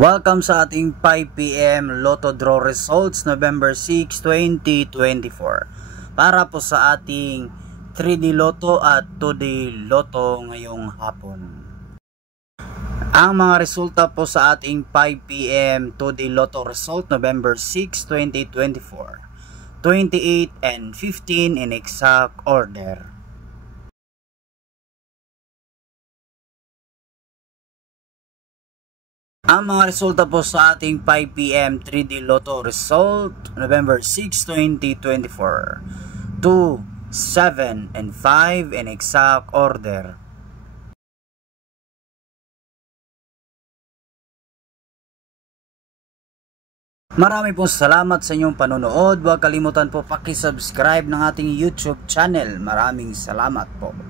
Welcome sa ating 5 PM Lotto Draw Results November 6, 2024. Para po sa ating 3D Lotto at 2D Lotto ngayong hapon. Ang mga resulta po sa ating 5 PM 2D Lotto Result November 6, 2024. 28 and 15 in exact order. Ang mga resulta po sa ating 5 PM 3D Lotto Result November 6, 2024. 2, 7, and 5 in exact order. Marami pong salamat sa inyong panonood. Huwag kalimutan po paki-subscribe ng ating YouTube channel. Maraming salamat po.